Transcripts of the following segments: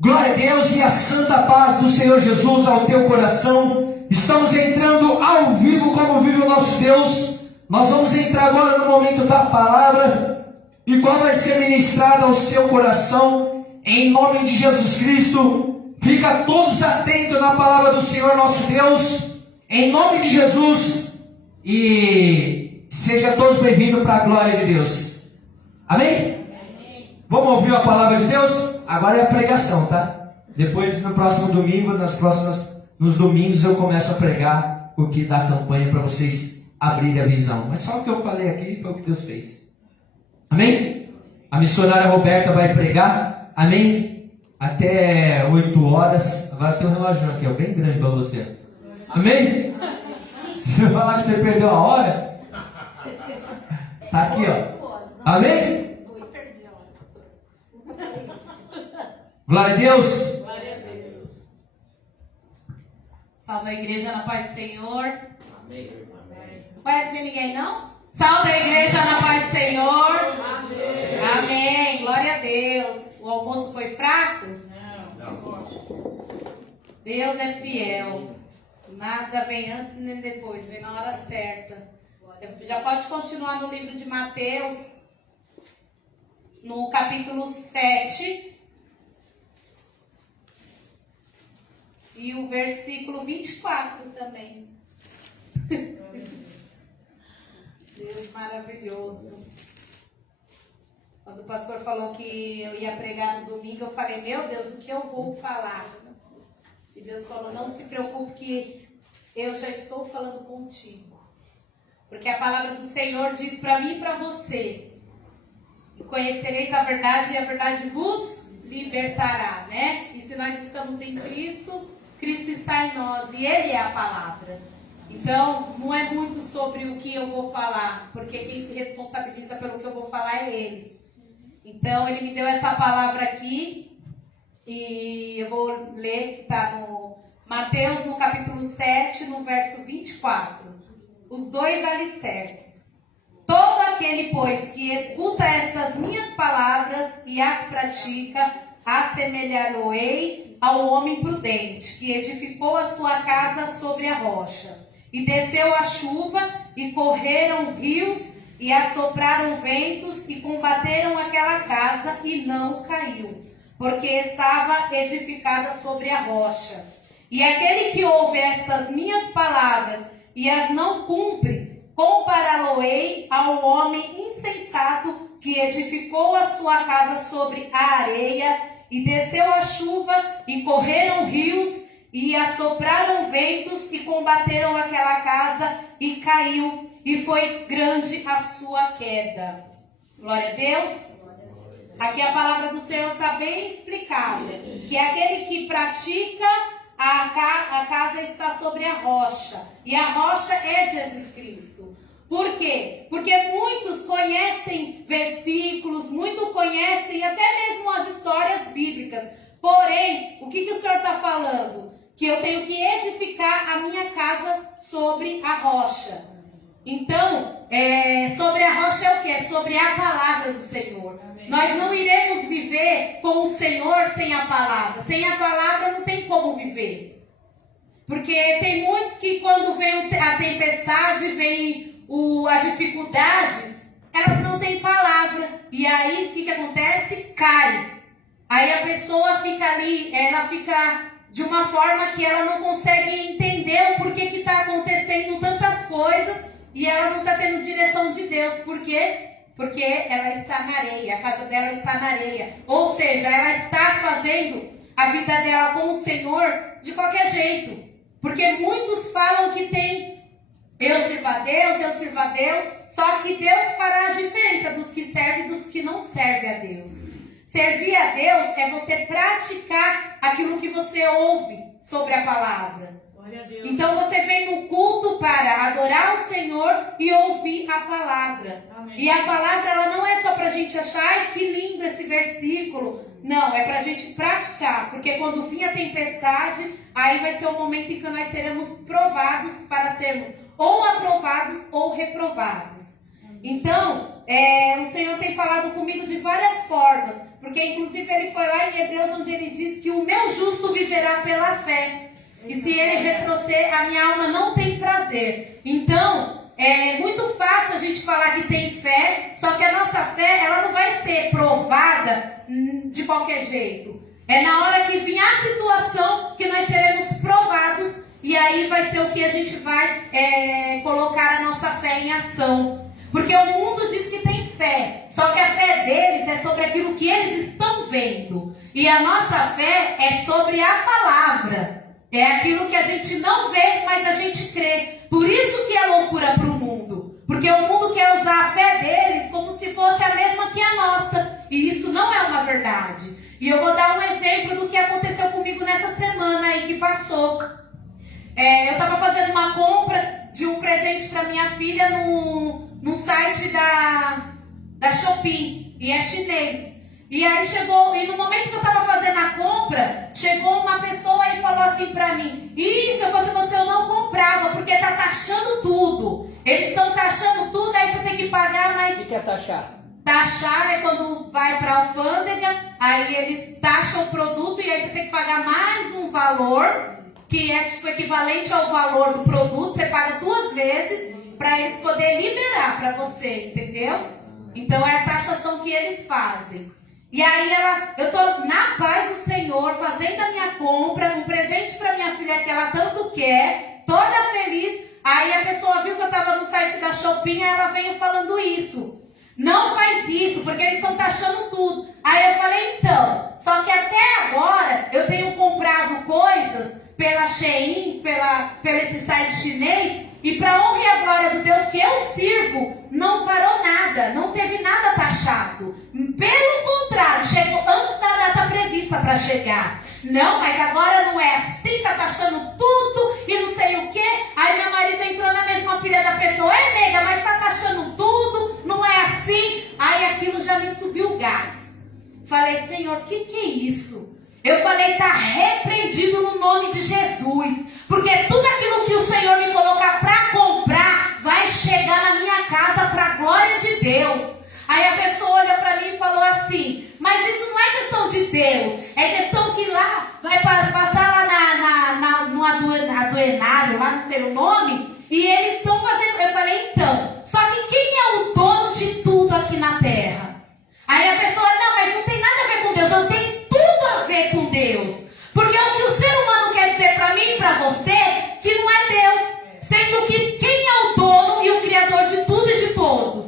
Glória a Deus e a santa paz do Senhor Jesus ao teu coração. Estamos entrando ao vivo como vive o nosso Deus. Nós vamos entrar agora no momento da palavra, e qual vai ser ministrada ao seu coração, em nome de Jesus Cristo. Fica todos atentos na palavra do Senhor nosso Deus, em nome de Jesus, e sejam todos bem-vindos para a glória de Deus. Amém? Vamos ouvir a palavra de Deus? Agora é a pregação, tá? Depois, no próximo domingo, nos domingos, eu começo a pregar o que dá campanha para vocês abrirem a visão. Mas só o que eu falei aqui foi o que Deus fez. Amém? A missionária Roberta vai pregar. Amém? Até 8 horas. Agora tem um relógio aqui, ó, bem grande para você. Amém? Se eu falar que você perdeu a hora, tá aqui, ó. Amém? Glória a Deus. Glória a Deus. Salve a igreja na paz do Senhor. Amém. Não vai ter ninguém, não? Salve a igreja na paz do Senhor. Amém. Amém. Glória a Deus. O almoço foi fraco? Não. Deus é fiel. Nada vem antes nem depois, vem na hora certa. Já pode continuar no livro de Mateus, no capítulo 7. E o versículo 24 também. Deus maravilhoso. Quando o pastor falou que eu ia pregar no domingo, eu falei, meu Deus, o que eu vou falar? E Deus falou, não se preocupe que eu já estou falando contigo. Porque a palavra do Senhor diz para mim e para você, e conhecereis a verdade e a verdade vos libertará, né? E se nós estamos em Cristo, Cristo está em nós e Ele é a palavra. Então, não é muito sobre o que eu vou falar, porque quem se responsabiliza pelo que eu vou falar é Ele. Então, Ele me deu essa palavra aqui, e eu vou ler, que está no Mateus, no capítulo 7, no verso 24. Os dois alicerces. Todo aquele, pois, que escuta estas minhas palavras e as pratica, assemelhar-o-ei ao homem prudente, que edificou a sua casa sobre a rocha. E desceu a chuva, e correram rios, e assopraram ventos, e combateram aquela casa, e não caiu, porque estava edificada sobre a rocha. E aquele que ouve estas minhas palavras, e as não cumpre, compará-lo-ei ao homem insensato, que edificou a sua casa sobre a areia, e desceu a chuva, e correram rios, e assopraram ventos, e combateram aquela casa, e caiu, e foi grande a sua queda. Glória a Deus. Aqui a palavra do Senhor está bem explicada, que é aquele que pratica, a casa está sobre a rocha, e a rocha é Jesus Cristo. Por quê? Porque muitos conhecem versículos, muitos conhecem até mesmo as histórias bíblicas. Porém, o que o Senhor está falando? Que eu tenho que edificar a minha casa sobre a rocha. Então, sobre a rocha é o quê? É sobre a palavra do Senhor. Amém. Nós não iremos viver com o Senhor sem a palavra. Sem a palavra não tem como viver. Porque tem muitos que quando vem a tempestade, vem a dificuldade, elas não têm palavra. E aí, o que acontece? Cai. Aí a pessoa fica ali, ela fica de uma forma que ela não consegue entender o porquê que está acontecendo tantas coisas e ela não está tendo direção de Deus. Por quê? Porque ela está na areia, a casa dela está na areia. Ou seja, ela está fazendo a vida dela com o Senhor de qualquer jeito. Porque muitos falam que tem eu sirvo a Deus, só que Deus fará a diferença dos que servem e dos que não servem a Deus. Servir a Deus é você praticar aquilo que você ouve sobre a palavra. Glória a Deus. Então você vem no culto para adorar o Senhor e ouvir a palavra. Amém. E a palavra ela não é só para a gente achar, ai que lindo esse versículo. Não, é para a gente praticar. Porque quando vir a tempestade, aí vai ser o momento em que nós seremos provados para sermos ou aprovados ou reprovados. Então, o Senhor tem falado comigo de várias formas. Porque inclusive ele foi lá em Hebreus onde ele diz que o meu justo viverá pela fé. E se ele retroceder, a minha alma não tem prazer. Então, é muito fácil a gente falar que tem fé, só que a nossa fé, ela não vai ser provada de qualquer jeito. É na hora que vir a situação que nós seremos provados, e aí vai ser o que a gente vai colocar a nossa fé em ação. Porque o mundo diz que tem fé, só que a fé deles é sobre aquilo que eles estão vendo. E a nossa fé é sobre a palavra. É aquilo que a gente não vê, mas a gente crê. Por isso que é loucura para o mundo. Porque o mundo quer usar a fé deles como se fosse a mesma que a nossa. E isso não é uma verdade. E eu vou dar um exemplo do que aconteceu comigo nessa semana aí que passou. Eu estava fazendo uma compra de um presente para minha filha no site da Shopee. E é chinês. E aí chegou, e no momento que eu estava fazendo a compra, chegou uma pessoa e falou assim para mim: se eu fosse você eu não comprava, porque tá taxando tudo. Eles estão taxando tudo, aí você tem que pagar mais. O que é taxar? Taxar é quando vai para a alfândega, aí eles taxam o produto e aí você tem que pagar mais um valor, que é tipo equivalente ao valor do produto, você paga 2 vezes para eles poderem liberar para você, entendeu? Então é a taxação que eles fazem. E aí eu estou na paz do Senhor, fazendo a minha compra, um presente para minha filha que ela tanto quer, toda feliz. Aí a pessoa viu que eu estava no site da Shopee e ela veio falando isso. Não faz isso, porque eles estão taxando tudo. Aí eu falei, então, só que até agora eu tenho comprado coisas pela Shein, pelo esse site chinês, e para honra e a glória do Deus que eu sirvo, não parou nada, não teve nada taxado. Pelo contrário, chegou antes da data prevista para chegar. Não, mas agora não é assim, tá taxando tudo e não sei o quê. Aí meu marido entrou na mesma pilha da pessoa: nega, mas tá taxando tudo, não é assim. Aí aquilo já me subiu o gás. Falei, Senhor, o que é isso? Eu falei, tá repreendido no nome de Jesus. Porque tudo aquilo que o Senhor me colocar para comprar vai chegar na minha casa para a glória de Deus. Aí a pessoa olhou para mim e falou assim: mas isso não é questão de Deus, é questão que lá vai passar lá no aduanário, lá não sei o nome, e eles estão fazendo. Eu falei, então, só que quem é o dono de tudo aqui na terra? Aí a pessoa, não, mas não tem nada a ver com Deus. Eu tenho tudo a ver com Deus. Porque o que o ser humano quer dizer para mim e para você, que não é Deus. Sendo que quem é o dono e o criador de tudo e de todos?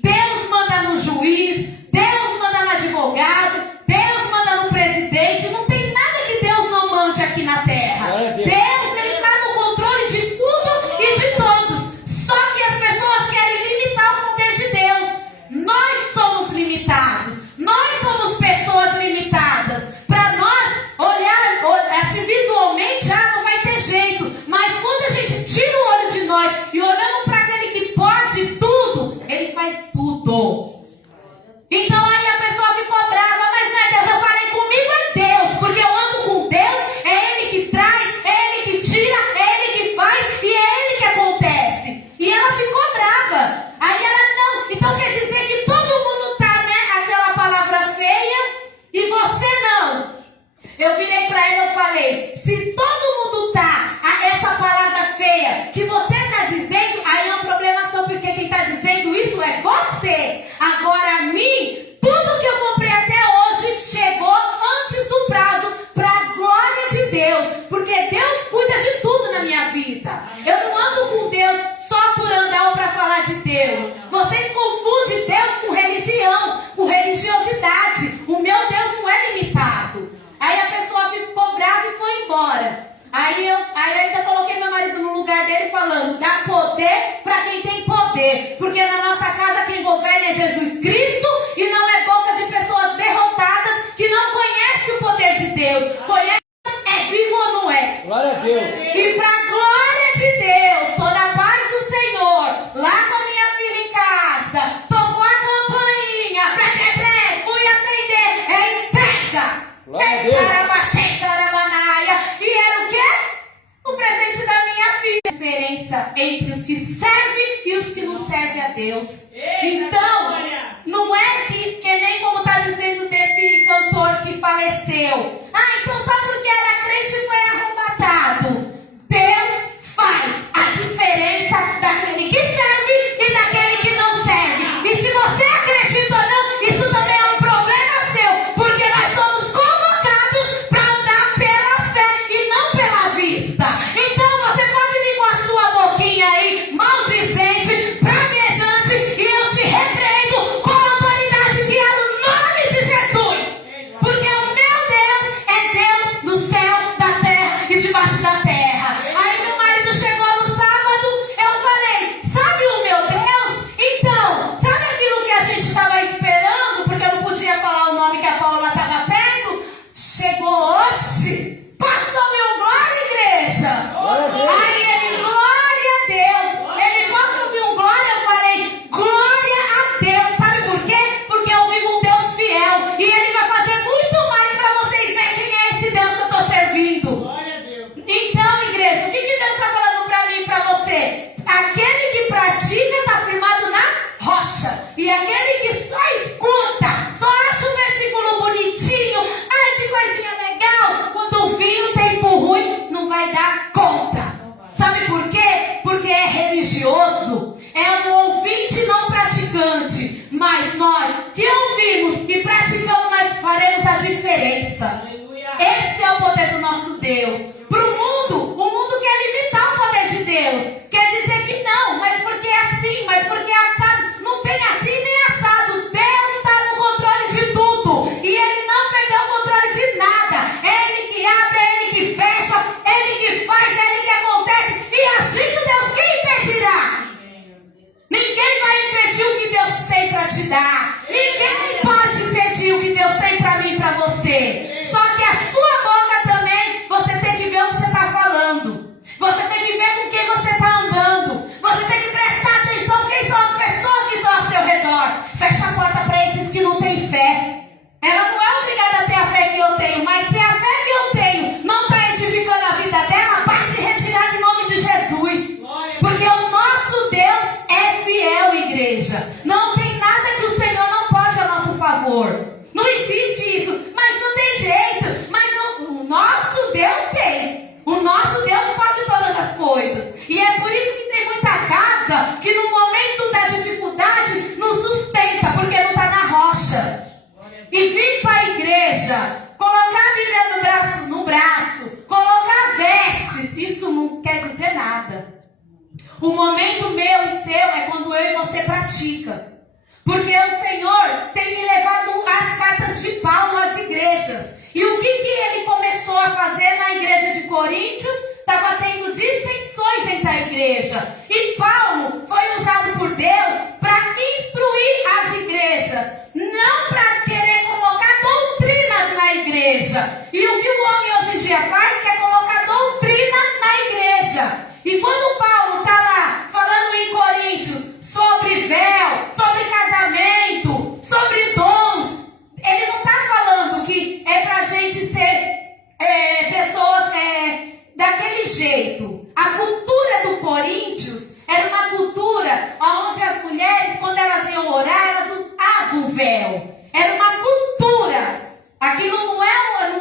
Deus manda no juiz, Deus manda no advogado, Deus manda no presidente. Não tem nada que Deus não mande aqui na terra. Deus, ele está no controle de tudo e de todos. Só que as pessoas querem limitar o poder de Deus. Nós somos limitados. Nós somos pessoas limitadas. Para nós olhar assim visualmente, não vai ter jeito. Mas quando a gente tira o olho de nós e olhamos para aquele que pode tudo, ele faz tudo. Então aí a pessoa ficou brava, mas não é Deus. Eu falei, comigo é Deus, porque eu ando com Deus, é Ele que traz, é Ele que tira, é Ele que faz e é Ele que acontece. E ela ficou brava. Aí ela, não, então quer dizer que todo mundo tá, né, aquela palavra feia e você não. Eu virei para ela e falei, se todo mundo tá essa palavra feia que você está dizendo, aí é um problema seu, porque quem está dizendo isso é você. Agora a mim, tudo que eu comprei até hoje chegou antes do prazo, para a glória de Deus, porque Deus cuida de tudo na minha vida. Eu não ando com Deus só por andar ou para falar de Deus. Vocês confundem Deus com religião, com religiosidade. O meu Deus não é limitado. Aí a pessoa ficou brava e foi embora. Aí ainda coloquei meu marido no lugar dele falando, dá poder para quem tem poder. Porque na nossa casa quem governa é Jesus Cristo e não é boca de pessoas derrotadas que não conhecem o poder de Deus. Conhece é vivo ou não é? Glória a Deus. E para a glória de Deus, toda a paz do Senhor, lá com a minha filha em casa, tocou a campainha, fui atender, é entrega. Glória a Deus. E era o quê? O presente da minha filha. A diferença entre os que servem e os que não servem a Deus. Então, não é que nem como está dizendo desse faleceu. Ah, então só porque era crente foi arrebatado. Deus faz a diferença daquele que serve e daquele que não serve. E se você acredita ou não, isso também é um problema seu, porque nós somos convocados para andar pela fé e não pela vista. Então você pode vir com a sua boquinha aí, maldizente, praguejante, e eu te repreendo com a autoridade que é no nome de Jesus. Porque o meu Deus é Deus do céu, da terra e debaixo da terra. Aí meu marido chegou no sábado, eu falei, sabe o meu Deus? Então, sabe aquilo que a gente estava esperando, porque eu não podia falar o nome que a Paula estava perto? Chegou hoje, passou meu glória, igreja. Aí ele, glória a Deus. Ele, posso ouvir um glória? Eu falei, glória a Deus. Sabe por quê? Porque eu vivo um Deus fiel. E ele vai fazer muito mais para vocês verem quem é esse Deus que eu estou servindo. Glória a Deus. Então, igreja, o que Deus está falando para mim e para você? Aquele que pratica está firmado na rocha. E aquele que só escuta, só acha o versículo bonitinho, ai que coisinha legal, quando vir o tempo ruim, não vai dar conta. Sabe por quê? Porque é religioso, é um ouvinte não praticante. Mas nós que ouvimos e praticamos, nós faremos a diferença. Aleluia. Esse é o poder do nosso Deus. Para o mundo quer limitar o poder de Deus. Quer dizer que não, mas porque é assim, mas porque é assado. Não tem assim nem assado. Deus está no controle de tudo. E Ele não perdeu o controle de nada. É Ele que abre, é Ele que fecha, é Ele que faz, é Ele que acontece. E agindo Deus, quem impedirá? Ninguém vai impedir o que Deus tem para te dar. Ninguém pode impedir o que Deus tem para mim e para você. Só que a sua boca também, você tem que ver o que você está falando. Você tem que ver com quem você está andando. Você tem que prestar atenção quem são as pessoas que estão ao seu redor. Fecha a porta para esses que não têm fé. Ela não é obrigada a ter a fé que eu tenho, mas se a fé que eu tenho não está edificando a vida dela, vai te retirar em nome de Jesus. Porque o nosso Deus é fiel, igreja. Não tem nada que o Senhor não pode a nosso favor. Não existe isso. Mas não tem jeito. Mas não, o nosso Deus tem. O nosso Deus pode todas as coisas. E é por isso que tem muita casa que no momento da dificuldade não sustenta, porque não está na rocha. E vir para a igreja, colocar a Bíblia no braço, colocar vestes, isso não quer dizer nada. O momento meu e seu é quando eu e você pratica. Porque o Senhor tem me levado as cartas de Paulo às igrejas. E o que ele começou a fazer na igreja de Coríntios? Estava tendo dissensões entre a igreja. E Paulo foi usado por Deus para instruir as igrejas. Não para querer colocar doutrinas na igreja. E o que o homem hoje em dia faz é colocar doutrina na igreja. E quando Paulo está lá falando em Coríntios sobre véu, sobre casamento, sobre dons, ele não está falando que é para a gente ser pessoas daquele jeito. A cultura do Coríntios era uma cultura onde as mulheres, quando elas iam orar, elas usavam o véu. Era uma cultura. Aquilo não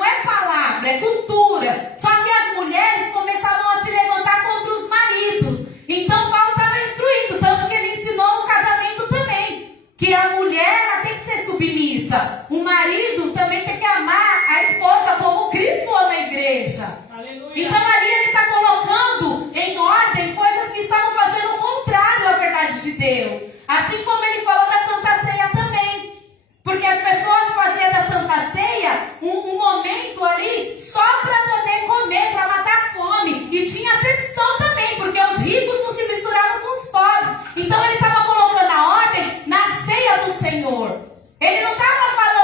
é palavra, é cultura. Só que as mulheres começavam a se levantar contra os maridos. Então Paulo estava instruindo, tanto que ele ensinou o casamento também. Que a mulher ela tem que ser submissa. O marido também tem que amar a esposa como Cristo ama a igreja. Aleluia. Então ali ele está colocando em ordem coisas que estavam fazendo o contrário à verdade de Deus. Assim como ele falou da Santa Ceia também. Porque as pessoas faziam da Santa Ceia um momento ali só para poder comer, para matar a fome. E tinha acepção também, porque os ricos não se misturavam com os pobres. Então ele estava colocando a ordem na ceia do Senhor. Ele não estava falando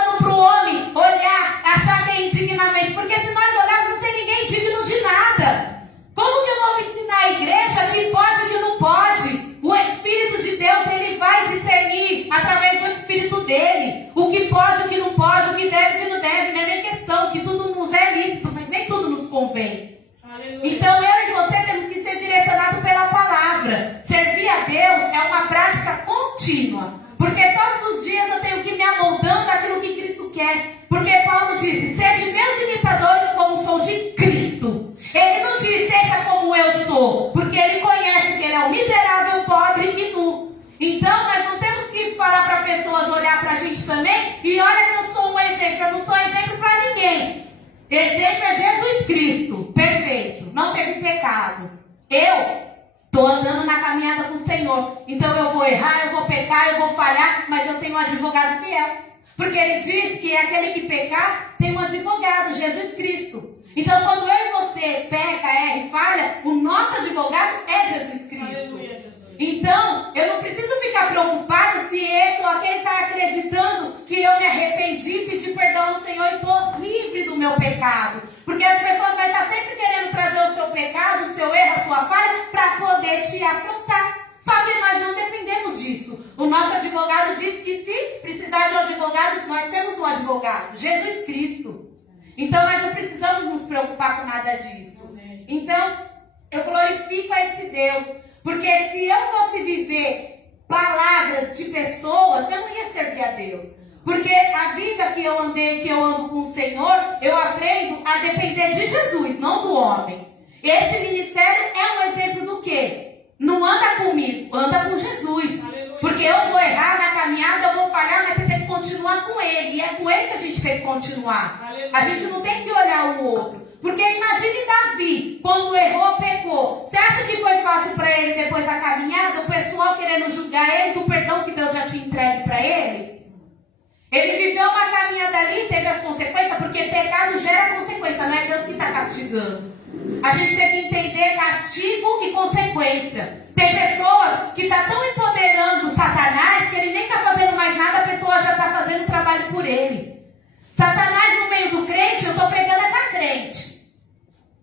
Exemplo é Jesus Cristo, perfeito, não teve pecado. Eu estou andando na caminhada com o Senhor, então eu vou errar, eu vou pecar, eu vou falhar, mas eu tenho um advogado fiel. Porque ele diz que aquele que pecar tem um advogado, Jesus Cristo. Então quando eu e você peca, erra e falha, o nosso advogado é Jesus Cristo. Aleluia, Jesus. Então, eu não preciso ficar preocupada se esse ou aquele está acreditando que eu me arrependi, pedi perdão ao Senhor e estou livre do meu pecado. Porque as pessoas vão estar sempre querendo trazer o seu pecado, o seu erro, a sua falha, para poder te afrontar. Só que nós não dependemos disso. O nosso advogado diz que se precisar de um advogado, nós temos um advogado, Jesus Cristo. Então, nós não precisamos nos preocupar com nada disso. Então, eu glorifico a esse Deus. Porque se eu fosse viver palavras de pessoas, eu não ia servir a Deus. Porque a vida que eu andei, que eu ando com o Senhor, eu aprendo a depender de Jesus, não do homem. Esse ministério é um exemplo do quê? Não anda comigo, anda com Jesus. Porque eu vou errar na caminhada, eu vou falhar, mas você tem que continuar com Ele. E é com Ele que a gente tem que continuar. A gente não tem que olhar o outro. Porque imagine Davi, quando errou, pecou. Você acha que foi fácil para ele depois da caminhada? O pessoal querendo julgar ele do perdão que Deus já tinha entregue para ele? Ele viveu uma caminhada ali e teve as consequências, porque pecado gera consequência, não é Deus que está castigando. A gente tem que entender castigo e consequência. Tem pessoas que estão tão empoderando Satanás que ele nem está fazendo mais nada, a pessoa já está fazendo trabalho por ele. Satanás no meio do crente, eu estou pregando é para crente.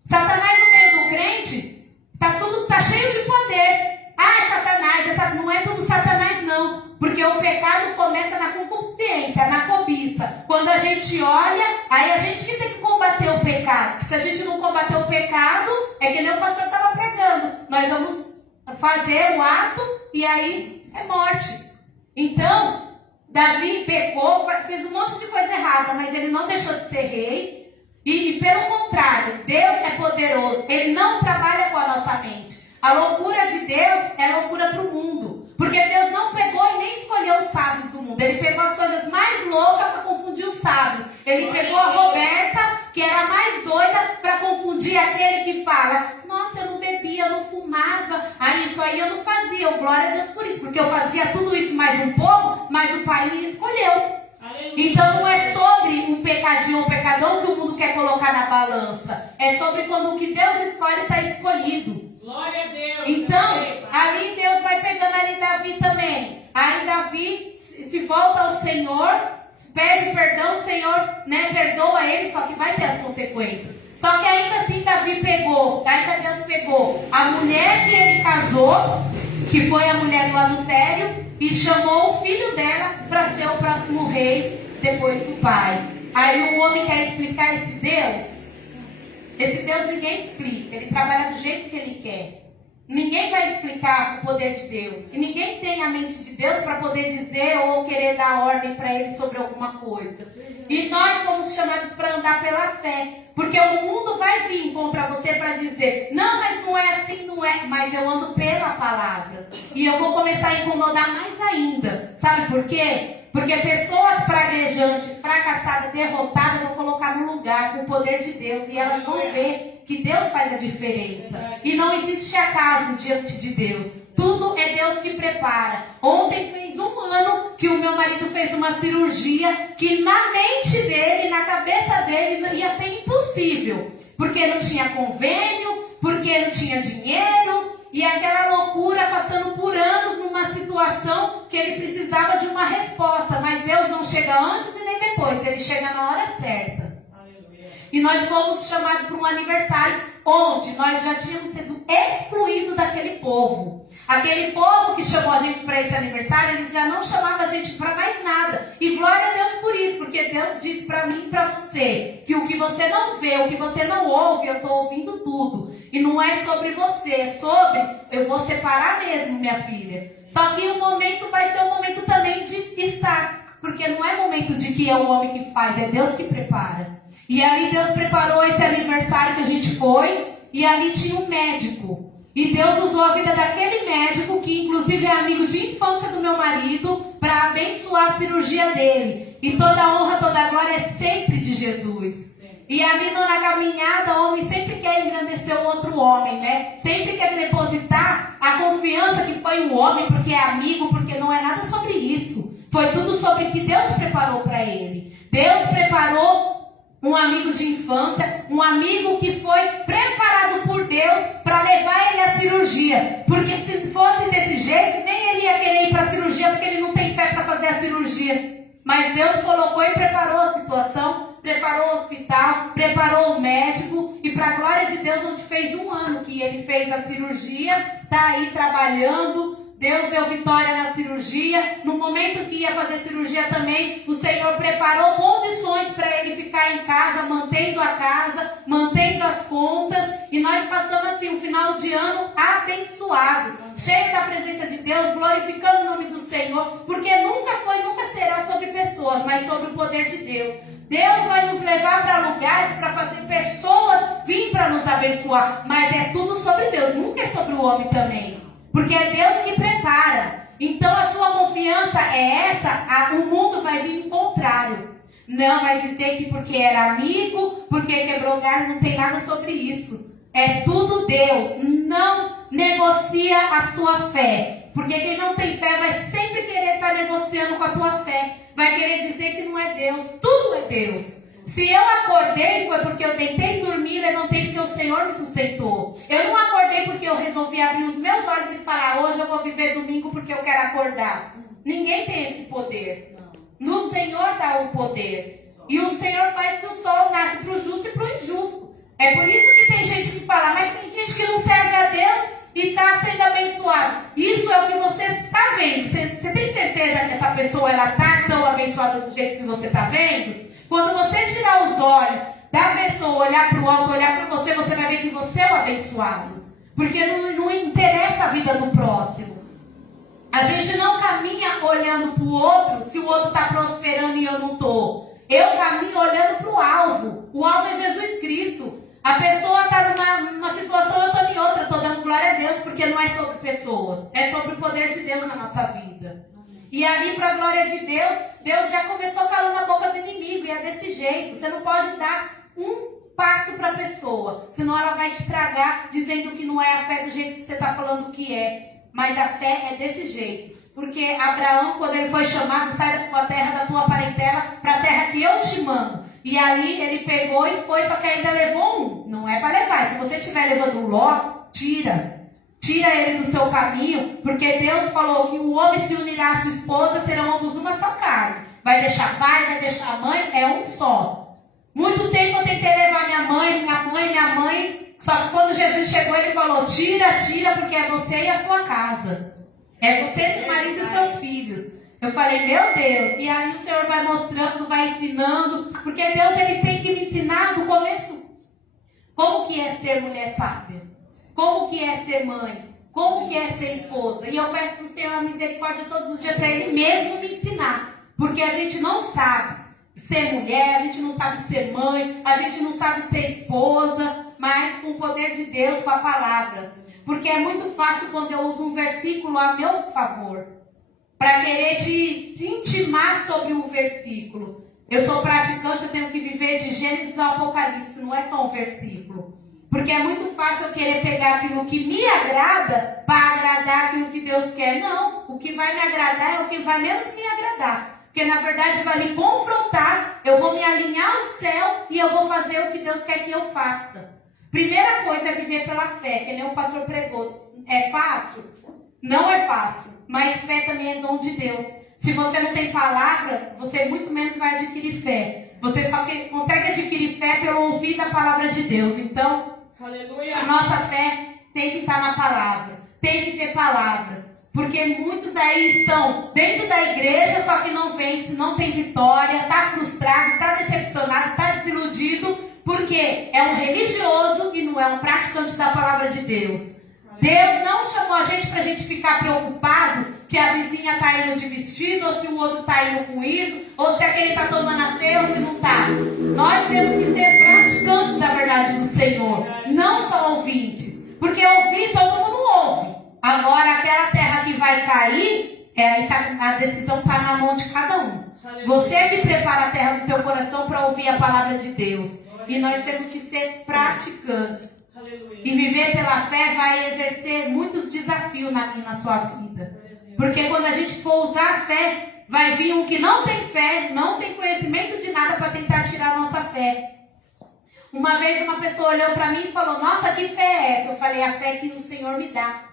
Satanás no meio do crente, tá cheio de poder. Ah, é Satanás, não é tudo Satanás não. Porque o pecado começa na concupiscência, na cobiça. Quando a gente olha, aí a gente que tem que combater o pecado. Porque se a gente não combater o pecado, é que nem o pastor estava pregando. Nós vamos fazer o ato e aí é morte. Então, Davi pecou, fez um monte de coisa errada, mas ele não deixou de ser rei. E pelo contrário, Deus é poderoso. Ele não trabalha com a nossa mente. A loucura de Deus é loucura para o mundo. Porque Deus não pegou e nem escolheu os sábios do mundo. Ele pegou as coisas mais loucas para confundir os sábios. Ele pegou a Roberta, que era mais doida, para confundir aquele que fala: nossa, eu não bebia, eu não fumava. Ah, isso aí eu não fazia. Eu, glória a Deus por isso. Porque eu fazia tudo isso mais um pouco, mas o Pai me escolheu. Então não é sobre um pecadinho ou um pecador que o mundo quer colocar na balança. É sobre quando o que Deus escolhe está escolhido. Glória a Deus. Então, ali Deus vai pegando ali Davi também. Aí Davi se volta ao Senhor, pede perdão, o Senhor, perdoa ele, só que vai ter as consequências. Só que ainda assim ainda Deus pegou a mulher que ele casou, que foi a mulher do adultério, e chamou o filho dela para ser o próximo rei depois do pai. Aí o homem quer explicar esse Deus. Esse Deus ninguém explica, ele trabalha do jeito que ele quer. Ninguém vai explicar o poder de Deus. E ninguém tem a mente de Deus para poder dizer ou querer dar ordem para ele sobre alguma coisa. E nós fomos chamados para andar pela fé. Porque o mundo vai vir contra você para dizer: não, mas não é assim, não é. Mas eu ando pela palavra. E eu vou começar a incomodar mais ainda. Sabe por quê? Porque pessoas praguejantes, fracassadas, derrotadas, eu vou colocar no lugar com o poder de Deus. E elas vão ver que Deus faz a diferença. E não existe acaso diante de Deus. Tudo é Deus que prepara. Ontem fez 1 ano que o meu marido fez uma cirurgia que na mente dele, na cabeça dele, ia ser impossível. Porque não tinha convênio, porque não tinha dinheiro. E aquela loucura passando por anos numa situação que ele precisava de uma resposta. Mas Deus não chega antes e nem depois. Ele chega na hora certa. E nós fomos chamados para um aniversário onde nós já tínhamos sido excluídos daquele povo. Aquele povo que chamou a gente para esse aniversário, eles já não chamavam a gente para mais nada. E glória a Deus por isso, porque Deus disse para mim e para você que o que você não vê, o que você não ouve, eu estou ouvindo tudo. E não é sobre você, é sobre eu vou separar mesmo, minha filha. Só que o momento vai ser um momento também de estar. Porque não é momento de que é o homem que faz, é Deus que prepara. E ali Deus preparou esse aniversário que a gente foi, e ali tinha um médico. E Deus usou a vida daquele médico, que inclusive é amigo de infância do meu marido, para abençoar a cirurgia dele. E toda a honra, toda a glória é sempre de Jesus. E ali na caminhada, o homem sempre quer engrandecer o outro homem, né? Sempre quer depositar a confiança que foi o homem, porque é amigo, porque não é nada sobre isso. Foi tudo sobre o que Deus preparou para ele. Deus preparou um amigo de infância, um amigo que foi preparado por Deus para levar ele à cirurgia. Porque se fosse desse jeito, nem ele ia querer ir para a cirurgia, porque ele não tem fé para fazer a cirurgia. Mas Deus colocou e preparou a situação, preparou o hospital, preparou o médico, e para a glória de Deus, onde fez 1 ano que ele fez a cirurgia, está aí trabalhando. Deus deu vitória na cirurgia. No momento que ia fazer cirurgia também, o Senhor preparou condições para ele ficar em casa, mantendo a casa, mantendo as contas. E nós passamos assim um final de ano abençoado, cheio da presença de Deus, glorificando o nome do Senhor, porque nunca foi, nunca será sobre pessoas, mas sobre o poder de Deus. Deus vai nos levar para lugares para fazer pessoas vir para nos abençoar, mas é tudo sobre Deus, nunca é sobre o homem também. Porque é Deus que prepara. Então a sua confiança é essa, o mundo vai vir em contrário. Não vai dizer que porque era amigo, porque quebrou galho, não tem nada sobre isso. É tudo Deus. Não negocia a sua fé. Porque quem não tem fé vai sempre querer estar negociando com a tua fé. Vai querer dizer que não é Deus. Tudo é Deus. Se eu acordei, foi porque eu deitei e dormi, levantei porque o Senhor me sustentou. Eu não acordei porque eu resolvi abrir os meus olhos e falar, hoje eu vou viver domingo porque eu quero acordar. Ninguém tem esse poder. No Senhor está o poder. E o Senhor faz que o sol nasce para o justo e para o injusto. É por isso que tem gente que fala, mas tem gente que não serve a Deus e está sendo abençoado. Isso é o que você está vendo. Você tem certeza que essa pessoa está tão abençoada do jeito que você está vendo? Quando você tirar os olhos da pessoa, olhar para o alto, olhar para você, você vai ver que você é o abençoado. Porque não interessa a vida do próximo. A gente não caminha olhando para o outro se o outro está prosperando e eu não estou. Eu caminho olhando para o alvo. O alvo é Jesus Cristo. A pessoa está numa situação, eu estou em outra. Estou dando glória a Deus, porque não é sobre pessoas. É sobre o poder de Deus na nossa vida. E ali, para a glória de Deus, Deus já começou calando a boca do inimigo. E é desse jeito. Você não pode dar um passo para a pessoa, senão ela vai te tragar, dizendo que não é a fé do jeito que você está falando que é. Mas a fé é desse jeito. Porque Abraão, quando ele foi chamado, sai da terra da tua parentela para a terra que eu te mando. E ali ele pegou e foi, só que ainda levou um. Não é para levar. Se você estiver levando um Ló, tira. Tira ele do seu caminho, porque Deus falou que o homem se unirá à sua esposa, serão ambos uma só carne. Vai deixar pai, vai deixar mãe, é um só. Muito tempo eu tentei levar minha mãe, só que quando Jesus chegou, ele falou, tira, porque é você e a sua casa. É você, seu marido e seus filhos. Eu falei, meu Deus, e aí o Senhor vai mostrando, vai ensinando, porque Deus ele tem que me ensinar do começo como que é ser mulher sábia. Como que é ser mãe? Como que é ser esposa? E eu peço para o Senhor a misericórdia todos os dias para Ele mesmo me ensinar. Porque a gente não sabe ser mulher, a gente não sabe ser mãe, a gente não sabe ser esposa, mas com o poder de Deus, com a palavra. Porque é muito fácil quando eu uso um versículo a meu favor, para querer te intimar sobre um versículo. Eu sou praticante, eu tenho que viver de Gênesis ao Apocalipse, não é só um versículo. Porque é muito fácil eu querer pegar aquilo que me agrada para agradar aquilo que Deus quer. Não, o que vai me agradar é o que vai menos me agradar. Porque na verdade vai me confrontar, eu vou me alinhar ao céu e eu vou fazer o que Deus quer que eu faça. Primeira coisa é viver pela fé, que nem o pastor pregou. É fácil? Não é fácil, mas fé também é dom de Deus. Se você não tem palavra, você muito menos vai adquirir fé. Você só consegue adquirir fé pelo ouvir da palavra de Deus. Então, aleluia. A nossa fé tem que estar na palavra, tem que ter palavra. Porque muitos aí estão dentro da igreja, só que não vence, não tem vitória, está frustrado, está decepcionado, está desiludido, porque é um religioso e não é um praticante da palavra de Deus. Deus não chamou a gente para a gente ficar preocupado que a vizinha está indo de vestido, ou se o outro está indo com isso, ou se aquele está tomando a ceia, ou se não está. Nós temos que ser praticantes da verdade do Senhor, não só ouvintes. Porque ouvir, todo mundo ouve. Agora, aquela terra que vai cair, a decisão está na mão de cada um. Você é que prepara a terra do teu coração para ouvir a palavra de Deus. E nós temos que ser praticantes. Aleluia. E viver pela fé vai exercer muitos desafios na minha e na sua vida. Porque quando a gente for usar a fé, vai vir um que não tem fé, não tem conhecimento de nada para tentar tirar a nossa fé. Uma vez uma pessoa olhou para mim e falou: nossa, que fé é essa? Eu falei: a fé que o Senhor me dá.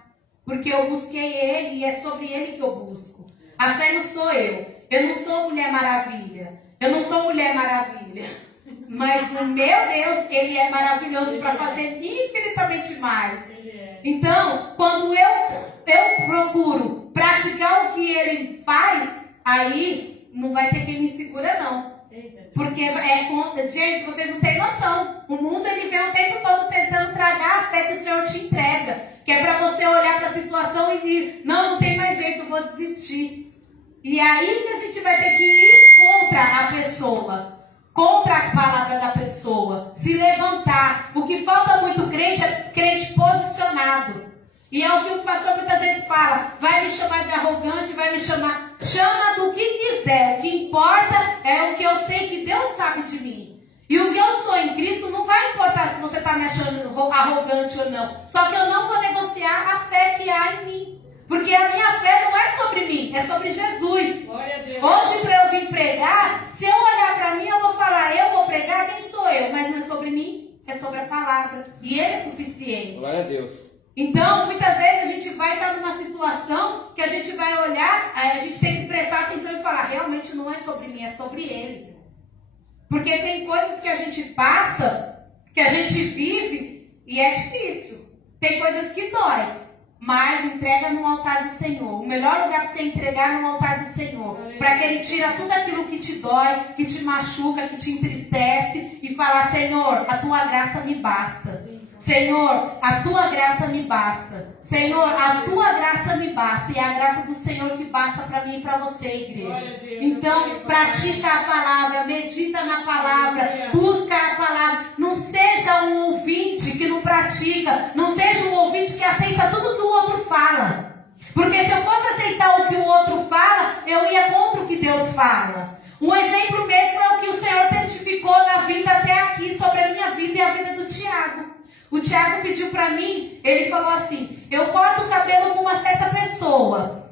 Porque eu busquei Ele e é sobre Ele que eu busco. A fé não sou eu. Eu não sou Mulher Maravilha. Eu não sou Mulher Maravilha. Mas o meu Deus, Ele é maravilhoso para fazer infinitamente mais. Então, quando eu procuro praticar o que Ele faz, aí não vai ter quem me segura, não. Porque gente, vocês não têm noção. O mundo ele vem o tempo todo tentando tragar a fé que o Senhor te entrega. Que é para você olhar para a situação e vir: não tem mais jeito, eu vou desistir. E aí que a gente vai ter que ir contra a pessoa. Contra a palavra da pessoa. Se levantar. O que falta muito crente é crente posicionado. E é o que o pastor muitas vezes fala: vai me chamar de arrogante, vai me chamar. Chama do que quiser. O que importa é o que eu sei que Deus sabe de mim. E o que eu sou em Cristo não vai importar se você está me achando arrogante ou não. Só que eu não vou negociar a fé que há em mim. Porque a minha fé não é sobre mim, é sobre Jesus. Hoje, para eu vir pregar, se eu olhar para mim, eu vou falar: eu vou pregar, quem sou eu? Mas não é sobre mim, é sobre a palavra. E Ele é suficiente. Glória a Deus. Então, muitas vezes a gente vai estar numa situação que a gente vai olhar, a gente tem que prestar atenção e falar: realmente não é sobre mim, é sobre Ele. Porque tem coisas que a gente passa, que a gente vive, e é difícil. Tem coisas que dói. Mas entrega no altar do Senhor. O melhor lugar para você entregar é no altar do Senhor. Para que Ele tire tudo aquilo que te dói, que te machuca, que te entristece. E falar: Senhor, a tua graça me basta. Senhor, a tua graça me basta. Senhor, a tua graça me basta. E é a graça do Senhor que basta para mim e para você, igreja. Então, pratica a palavra, medita na palavra, busca a palavra. Não seja um ouvinte que não pratica. Não seja um ouvinte que aceita tudo que o outro fala. Porque se eu fosse aceitar o que o outro fala, eu ia contra o que Deus fala. Um exemplo mesmo é o que o Senhor testificou na vida até aqui, sobre a minha vida e a vida do Tiago. O Tiago pediu para mim, ele falou assim: eu corto o cabelo com uma certa pessoa.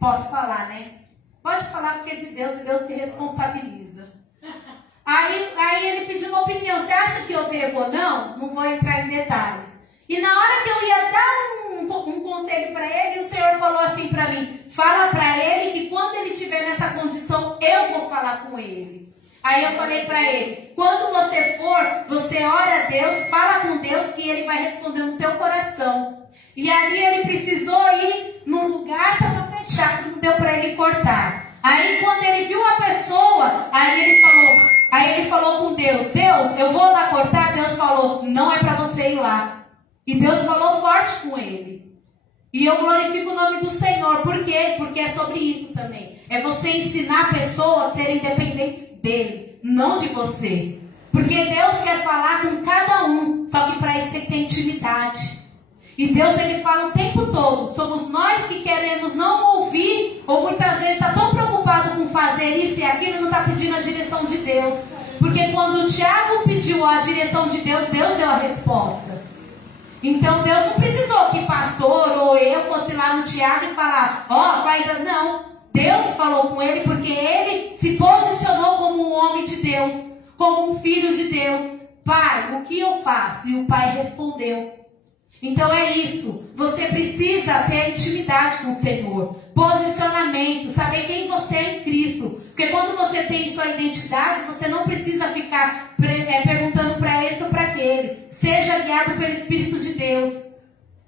Posso falar, né? Pode falar, porque é de Deus e Deus se responsabiliza. Aí ele pediu uma opinião: você acha que eu devo ou não? Não vou entrar em detalhes. E na hora que eu ia dar um conselho para ele, o Senhor falou assim para mim: fala para ele que quando ele estiver nessa condição, eu vou falar com ele. Aí eu falei para ele: quando você for, você ora a Deus, fala com Deus que Ele vai responder no teu coração. E ali ele precisou ir num lugar que estava fechado, não deu para ele cortar. Aí quando ele viu a pessoa, aí ele falou com Deus: Deus, eu vou lá cortar. Deus falou: não é para você ir lá. E Deus falou forte com ele. E eu glorifico o nome do Senhor. Por quê? Porque é sobre isso também. É você ensinar pessoas a serem dependentes dele, não de você. Porque Deus quer falar com cada um, só que para isso tem que ter intimidade. E Deus, ele fala o tempo todo. Somos nós que queremos não ouvir, ou muitas vezes está tão preocupado com fazer isso e aquilo, não está pedindo a direção de Deus. Porque quando o Tiago pediu a direção de Deus, Deus deu a resposta. Então Deus não precisou que pastor ou eu fosse lá no Tiago e falar: ó, faz. Não. Deus falou com ele porque ele se posicionou como um homem de Deus, como um filho de Deus. Pai, o que eu faço? E o pai respondeu. Então é isso. Você precisa ter intimidade com o Senhor. Posicionamento, saber quem você é em Cristo. Porque quando você tem sua identidade, você não precisa ficar perguntando para esse ou para aquele. Seja guiado pelo Espírito de Deus.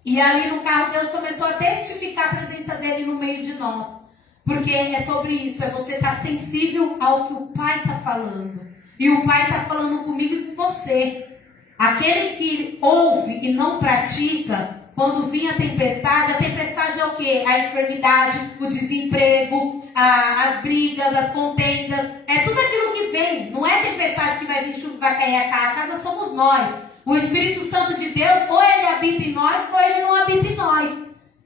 E ali no carro Deus começou a testificar a presença dele no meio de nós. Porque é sobre isso, é você estar sensível ao que o Pai está falando. E o Pai está falando comigo e com você. Aquele que ouve e não pratica, quando vir a tempestade é o quê? A enfermidade, o desemprego, as brigas, as contendas. É tudo aquilo que vem. Não é tempestade que vai vir, chuva, vai cair a casa somos nós. O Espírito Santo de Deus, ou ele habita em nós, ou ele não habita em nós.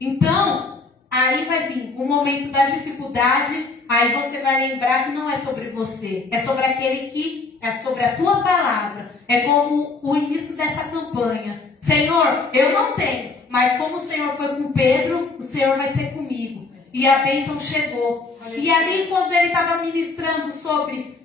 Então, aí vai vir o momento da dificuldade, aí você vai lembrar que não é sobre você, é sobre aquele que, é sobre a tua palavra, É como o início dessa campanha. Senhor, eu não tenho, mas como o Senhor foi com Pedro, o Senhor vai ser comigo. E a bênção chegou. E ali, quando ele estava ministrando sobre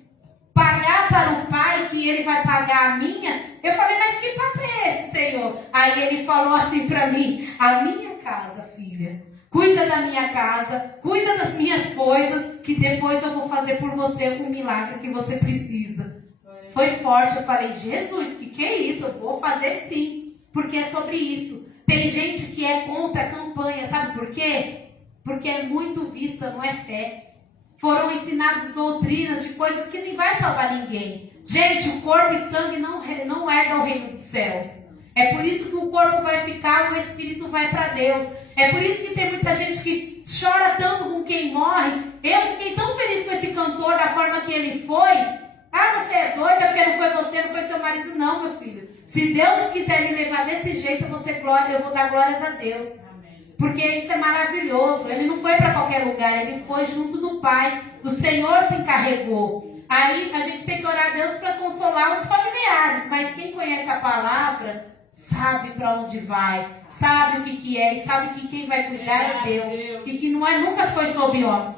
pagar para o Pai, que ele vai pagar a minha, eu falei, mas que papo é esse, Senhor? Aí ele falou assim para mim, a minha casa, filha, cuida da minha casa, cuida das minhas coisas, que depois eu vou fazer por você o milagre que você precisa. Foi forte, eu falei, Jesus, que é isso? Eu vou fazer sim, porque é sobre isso. Tem gente que é contra a campanha, sabe por quê? Porque é muito vista, não é fé. Foram ensinados doutrinas de coisas que nem vai salvar ninguém. Gente, o corpo e sangue não herdam o reino dos céus. É por isso que o corpo vai ficar, o espírito vai para Deus. É por isso que tem muita gente que chora tanto com quem morre. Eu fiquei tão feliz com esse cantor, da forma que ele foi. Ah, você é doida porque não foi você, não foi seu marido. Não, meu filho. Se Deus quiser me levar desse jeito, eu vou dar glórias a Deus. Porque isso é maravilhoso. Ele não foi para qualquer lugar, ele foi junto do Pai. O Senhor se encarregou. Aí a gente tem que orar a Deus para consolar os familiares. Mas quem conhece a palavra sabe para onde vai, sabe o que é, e sabe que quem vai cuidar é Deus. E que não é nunca as coisas sob homem.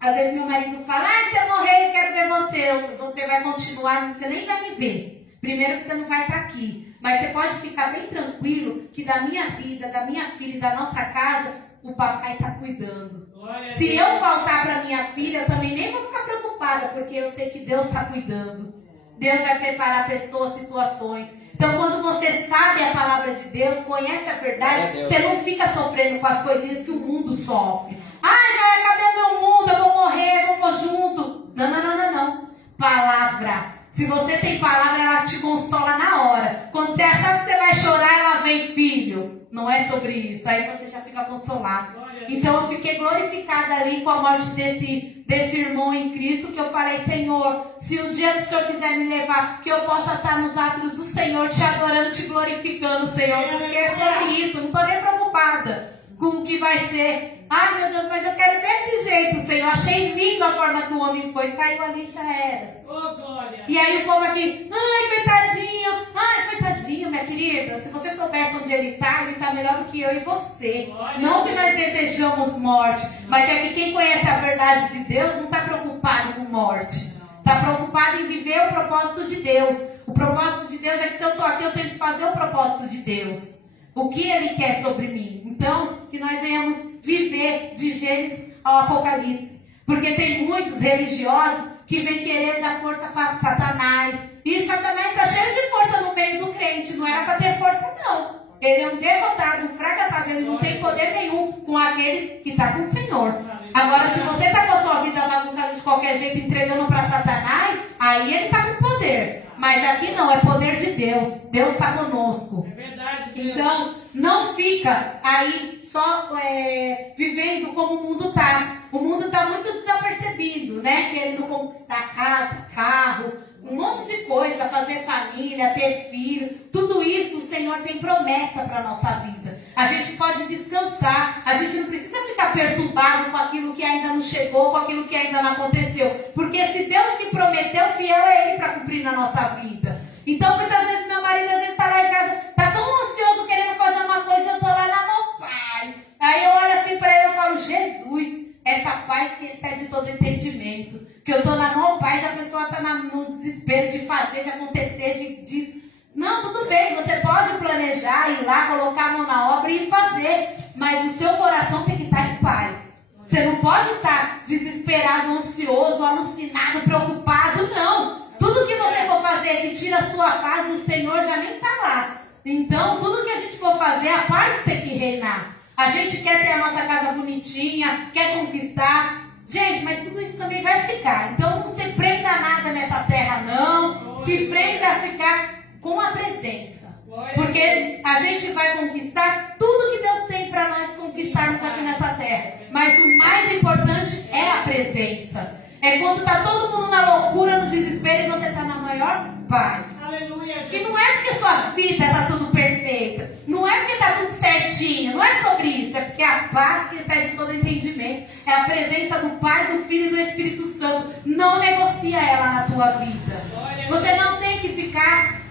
Às vezes meu marido fala, se eu morrer eu quero ver você. Você vai continuar, você nem vai me ver. Primeiro que você não vai estar aqui. Mas você pode ficar bem tranquilo que da minha vida, da minha filha e da nossa casa, o papai está cuidando. Se eu faltar para minha filha, eu também nem vou ficar preocupada, porque eu sei que Deus está cuidando. Deus vai preparar pessoas, situações. Então, quando você sabe a palavra de Deus, conhece a verdade, você não fica sofrendo com as coisinhas que o mundo sofre. Ai, cadê o meu mundo? Eu vou morrer, eu vou junto. Não. Palavra. Se você tem palavra, ela te consola na hora. Quando você achar que você vai chorar, ela vem, filho. Não é sobre isso. Aí você já fica consolado. Então eu fiquei glorificada ali com a morte desse irmão em Cristo, que eu falei, Senhor, se um dia o Senhor quiser me levar, que eu possa estar nos atos do Senhor, te adorando, te glorificando, Senhor. Porque é sobre isso. Eu não estou nem preocupada com o que vai ser. Ai, meu Deus, mas eu quero desse jeito, Senhor. Achei lindo a forma que o homem foi. Caiu ali, já era. Oh, glória. E aí o povo aqui, ai, coitadinho, minha querida. Se você soubesse onde ele está melhor do que eu e você. Glória. Não que nós desejamos morte, mas é que quem conhece a verdade de Deus não está preocupado com morte. Está preocupado em viver o propósito de Deus. O propósito de Deus é que se eu estou aqui, eu tenho que fazer o propósito de Deus. O que Ele quer sobre mim. Então, que nós venhamos viver de Gênesis ao Apocalipse. Porque tem muitos religiosos que vêm querer dar força para Satanás. E Satanás está cheio de força no meio do crente. Não era para ter força, não. Ele é um derrotado, um fracassado. Ele não tem poder nenhum com aqueles que estão com o Senhor. Agora, se você está com a sua vida bagunçada de qualquer jeito, entregando para Satanás, aí ele está com poder. Mas aqui não, é poder de Deus. Deus está conosco. É verdade, Deus. Então, não fica aí só vivendo como o mundo está. O mundo está muito desapercebido, né? Querendo conquistar casa, carro, um monte de coisa, fazer família, ter filho. Tudo isso o Senhor tem promessa para a nossa vida. A gente pode descansar. A gente não precisa ficar perturbado com aquilo que ainda não chegou, com aquilo que ainda não aconteceu. Porque se Deus que prometeu, fiel é Ele para cumprir na nossa vida. Então, muitas vezes, meu marido às vezes está lá em casa, está tão ansioso querendo fazer uma coisa, eu estou lá na mão paz. Aí eu olho assim para ele e falo, Jesus, essa paz que excede todo entendimento. Que eu estou na mão paz, a pessoa está no desespero de fazer, de acontecer, disso. Não, tudo bem, você pode planejar, ir lá, colocar a mão na obra e fazer. Mas o seu coração tem que estar em paz. Você não pode estar desesperado, ansioso, alucinado, preocupado, não. Tudo que você for fazer que tira a sua paz, o Senhor já nem está lá. Então, tudo que a gente for fazer, a paz tem que reinar. A gente quer ter a nossa casa bonitinha, quer conquistar. Gente, mas tudo isso também vai ficar. Então, não se prenda a nada nessa terra, não. Se prenda a ficar com a presença. Porque a gente vai conquistar tudo que Deus tem para nós conquistarmos aqui nessa terra. Mas o mais importante é a presença. É quando está todo mundo na loucura, no desespero, e você está na maior paz. Aleluia, E não é porque sua vida está tudo perfeita. Não é porque está tudo certinho. Não é sobre isso. É porque a paz que excede todo entendimento. É a presença do Pai, do Filho e do Espírito Santo. Não negocia ela na tua vida. Você não tem que ficar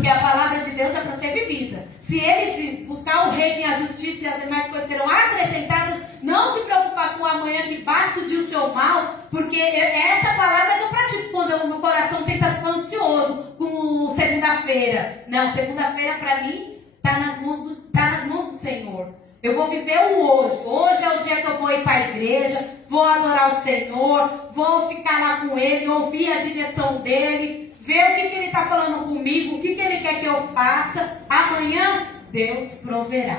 Porque a palavra de Deus é para ser vivida. Se ele diz buscar o reino e a justiça e as demais coisas serão acrescentadas, não se preocupar com o amanhã, que basta o dia o seu mal, porque é essa palavra que eu pratico quando o meu coração tenta ficar ansioso com segunda-feira. Não, segunda-feira para mim está nas mãos do Senhor. Eu vou viver o hoje. Hoje é o dia que eu vou ir para a igreja, vou adorar o Senhor, vou ficar lá com Ele, ouvir a direção dEle, ver o que Ele está falando comigo, o que Ele quer que eu faça. Amanhã, Deus proverá.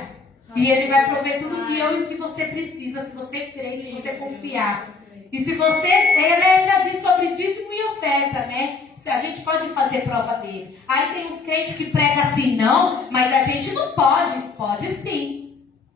E Ele vai prover tudo que eu e o que você precisa, se você crer, se você confiar. E se você... Ele ainda diz sobre dízimo e oferta, né? A gente pode fazer prova dele. Aí tem uns crentes que pregam assim, não, mas a gente não pode. Pode sim.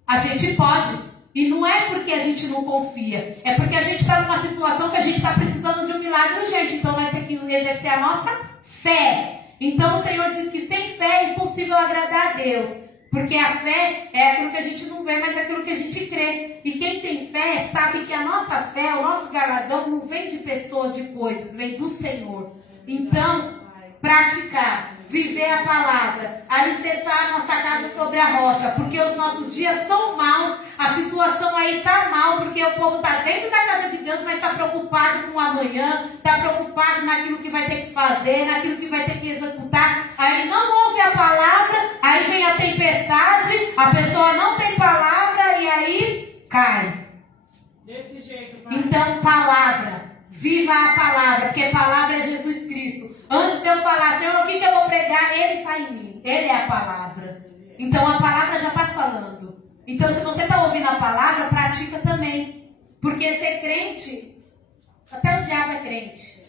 A gente pode. E não é porque a gente não confia. É porque a gente está numa situação que a gente está precisando de um milagre urgente. Então nós temos que exercer a nossa fé. Então o Senhor diz que sem fé é impossível agradar a Deus. Porque a fé é aquilo que a gente não vê, mas é aquilo que a gente crê. E quem tem fé sabe que a nossa fé, o nosso galardão não vem de pessoas, de coisas, vem do Senhor. Então, praticar, viver a palavra, alicerçar a nossa casa sobre a rocha, porque os nossos dias são maus, a situação aí está mal, porque o povo está dentro da casa de Deus, mas está preocupado com o amanhã, está preocupado naquilo que vai ter que fazer, naquilo que vai ter que executar, aí não ouve a palavra, aí vem a tempestade, a pessoa não tem palavra e aí cai. Desse jeito, pai. Então, palavra. Viva a palavra, porque a palavra é Jesus Cristo. Antes de eu falar, Senhor, o que eu vou pregar? Ele está em mim. Ele é a palavra. Então a palavra já está falando. Então se você está ouvindo a palavra, pratica também. Porque ser crente, até o diabo é crente.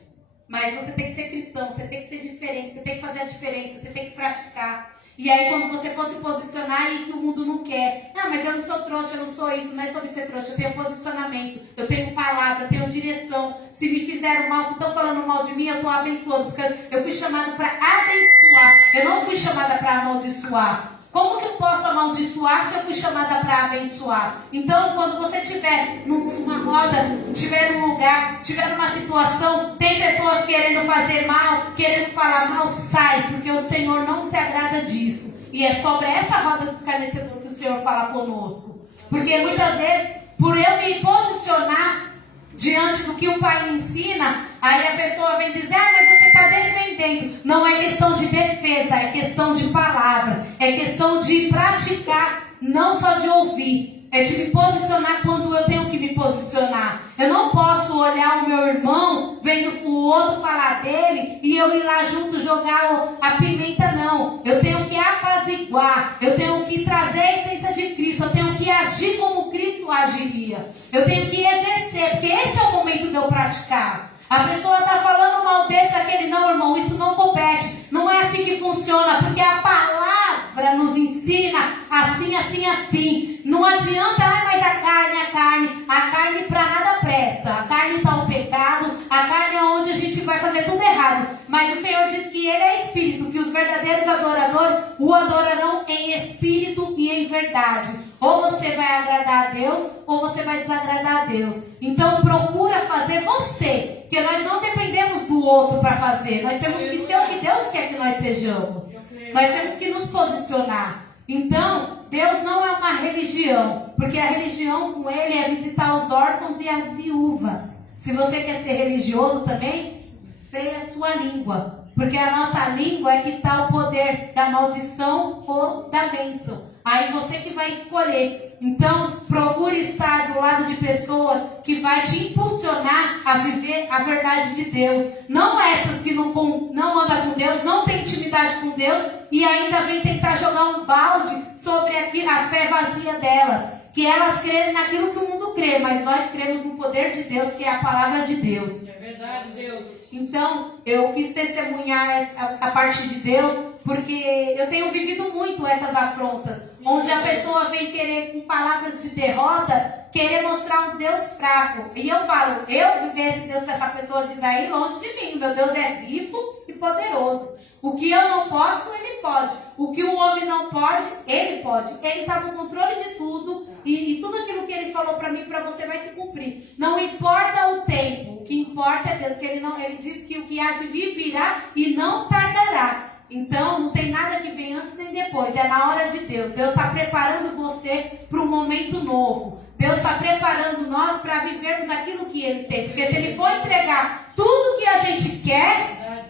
Mas você tem que ser cristão, você tem que ser diferente, você tem que fazer a diferença, você tem que praticar. E aí quando você for se posicionar e que o mundo não quer, não, mas eu não sou trouxa, eu não sou isso, não é sobre ser trouxa, eu tenho posicionamento, eu tenho palavra, eu tenho direção. Se me fizeram mal, se estão falando mal de mim, eu estou abençoando, porque eu fui chamada para abençoar, eu não fui chamada para amaldiçoar. Como que eu posso amaldiçoar se eu fui chamada para abençoar? Então, quando você estiver numa roda, estiver num lugar, estiver numa situação, tem pessoas querendo fazer mal, querendo falar mal, sai, porque o Senhor não se agrada disso. E é sobre essa roda do escarnecedor que o Senhor fala conosco. Porque muitas vezes, por eu me posicionar diante do que o Pai me ensina, aí a pessoa vem dizer, mas você está defendendo. Não é questão de defesa, é questão de palavra, é questão de praticar, não só de ouvir. É de me posicionar quando eu tenho que me posicionar. Eu não posso olhar o meu irmão, vendo o outro falar dele, e eu ir lá junto jogar a pimenta, não. Eu tenho que apaziguar, eu tenho que trazer a essência de Cristo, eu tenho que agir como Cristo agiria. Eu tenho que exercer, porque esse é o momento de eu praticar. A pessoa está falando mal desse, daquele, não, irmão, isso não compete. Não é assim que funciona, porque a palavra nos ensina assim, assim, assim. Não adianta, mas a carne para nada presta. A carne está o pecado, a carne é onde a gente vai fazer tudo errado. Mas o Senhor diz que Ele é Espírito, que os verdadeiros adoradores o adorarão em Espírito e em verdade. Ou você vai agradar a Deus, ou você vai desagradar a Deus. Então procura fazer você, porque nós não dependemos do outro para fazer. Nós temos que ser o que Deus quer que nós sejamos. Nós temos que nos posicionar. Então, Deus não é uma religião, porque a religião com Ele é visitar os órfãos e as viúvas. Se você quer ser religioso também, freia a sua língua, porque a nossa língua é que está o poder da maldição ou da bênção. Aí você que vai escolher. Então, procure estar do lado de pessoas que vai te impulsionar a viver a verdade de Deus. Não essas que não andam com Deus, não tem intimidade com Deus e ainda vem tentar jogar um balde sobre a fé vazia delas. Que elas creem naquilo que o mundo crê, mas nós cremos no poder de Deus, que é a palavra de Deus. É verdade, Deus. Então, eu quis testemunhar essa parte de Deus, porque eu tenho vivido muito essas afrontas, onde a pessoa vem querer, com palavras de derrota, querer mostrar um Deus fraco. E eu falo, eu viver esse Deus que essa pessoa diz aí, longe de mim. Meu Deus é vivo e poderoso. O que eu não posso, Ele pode. O que o homem não pode, Ele pode. Ele está no controle de tudo. E tudo aquilo que Ele falou para mim, para você, vai se cumprir. Não importa o tempo. O que importa é Deus. Que Ele diz que o que há de vir virá e não tardará. Então, não tem coisa, é na hora de Deus. Deus está preparando você para um momento novo. Deus está preparando nós para vivermos aquilo que Ele tem. Porque se Ele for entregar tudo que a gente quer,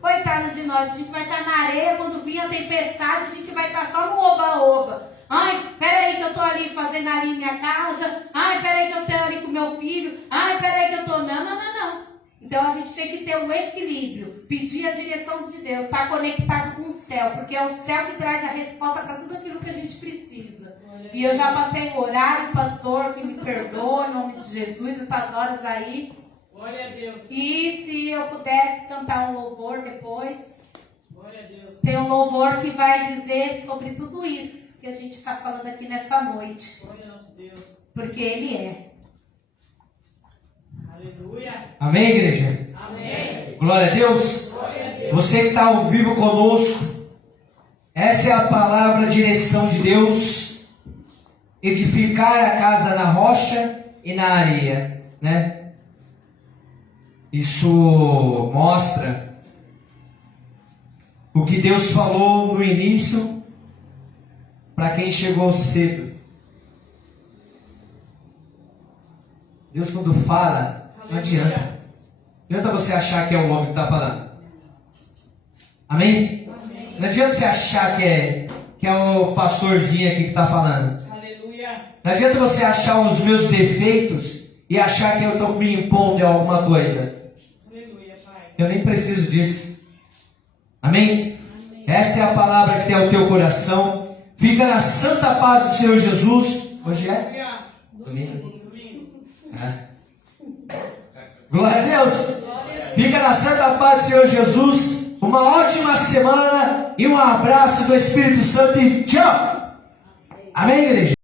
coitado de nós, a gente vai estar na areia, quando vir a tempestade, a gente vai estar só no oba-oba. Ai, peraí que eu estou ali fazendo ali minha casa. Ai, peraí que eu estou ali com meu filho. Ai, peraí que eu estou... Não. Então a gente tem que ter um equilíbrio, pedir a direção de Deus, estar conectado com o céu, porque é o céu que traz a resposta para tudo aquilo que a gente precisa. E eu já passei o horário, pastor, que me perdoa, em nome de Jesus, essas horas aí. Glória a Deus. E se eu pudesse cantar um louvor depois, Glória a Deus. tem um louvor que vai dizer sobre tudo isso que a gente está falando aqui nessa noite. Glória ao nosso Deus. Porque Ele é. Aleluia. Amém, igreja? Amém. Glória a Deus. Glória a Deus. Você que está ao vivo conosco, essa é a palavra, a direção de Deus. Edificar a casa na rocha e na areia, né? Isso mostra o que Deus falou no início para quem chegou cedo. Deus, quando fala, não adianta. Não adianta você achar que é o homem que está falando. Amém? Amém. Não adianta você achar que é o pastorzinho aqui que está falando. Aleluia. Não adianta você achar os meus defeitos e achar que eu estou me impondo em alguma coisa. Aleluia, Pai. Eu nem preciso disso. Amém? Amém. Essa é a palavra que tem ao teu coração. Fica na santa paz do Senhor Jesus. Hoje é? Aleluia. Domingo. Domingo. Glória a Deus. Fica na santa paz do Senhor Jesus. Uma ótima semana e um abraço do Espírito Santo e tchau. Amém, igreja?